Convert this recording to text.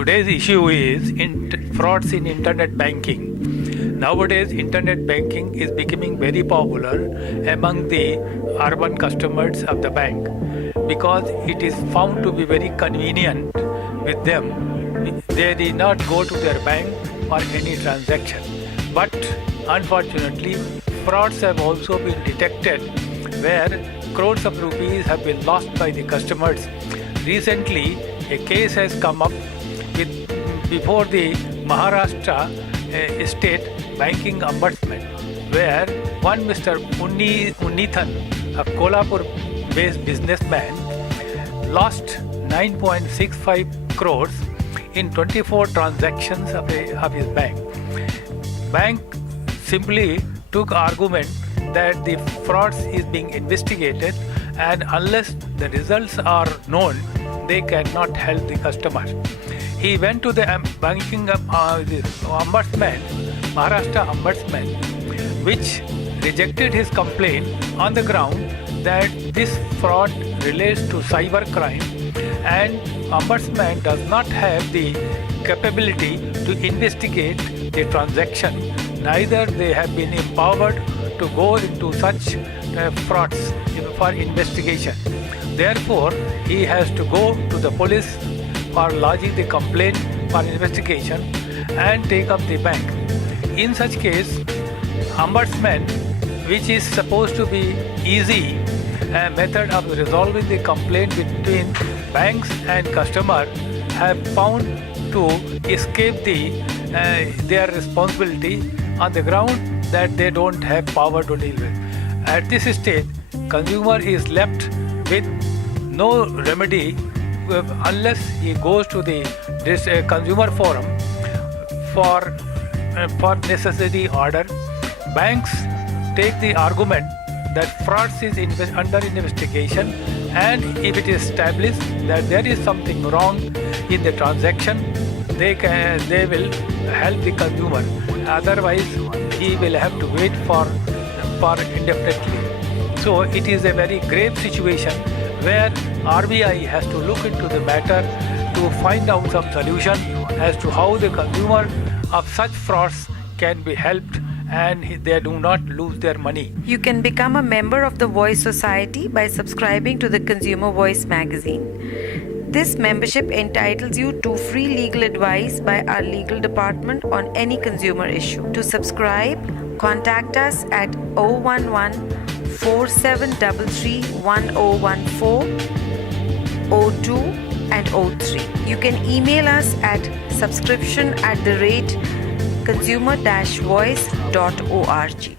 Today's issue is frauds in internet banking. Nowadays, internet banking is becoming very popular among the urban customers of the bank because it is found to be very convenient with them. They did not go to their bank for any transaction. But unfortunately, frauds have also been detected where crores of rupees have been lost by the customers. Recently, a case has come up before the Maharashtra State Banking Ombudsman, where one Mr. Unnithan, a Kolhapur-based businessman, lost 9.65 crores in 24 transactions of his bank. Bank simply took argument that the frauds is being investigated, and unless the results are known, they cannot help the customer. He went to the banking ombudsman, Maharashtra ombudsman, which rejected his complaint on the ground that this fraud relates to cyber crime, and ombudsman does not have the capability to investigate the transaction. Neither they have been empowered to go into such frauds for investigation. Therefore, he has to go to the police for lodging the complaint for investigation and take up the bank. In such case, ombudsman, which is supposed to be easy method of resolving the complaint between banks and customer, have found to escape their responsibility on the ground that they don't have power to deal with. At this stage, consumer is left with no remedy unless he goes to this consumer forum for necessary order. Banks take the argument that frauds is under investigation, and if it is established that there is something wrong in the transaction, they will help the consumer. Otherwise, he will have to wait for indefinitely. So it is a very grave situation where RBI has to look into the matter to find out some solution as to how the consumer of such frauds can be helped and they do not lose their money. You can become a member of the Voice Society by subscribing to the Consumer Voice magazine. This membership entitles you to free legal advice by our legal department on any consumer issue. To subscribe, contact us at 011 4733 1014, 02 and 03. You can email us at subscription@consumer-voice.org.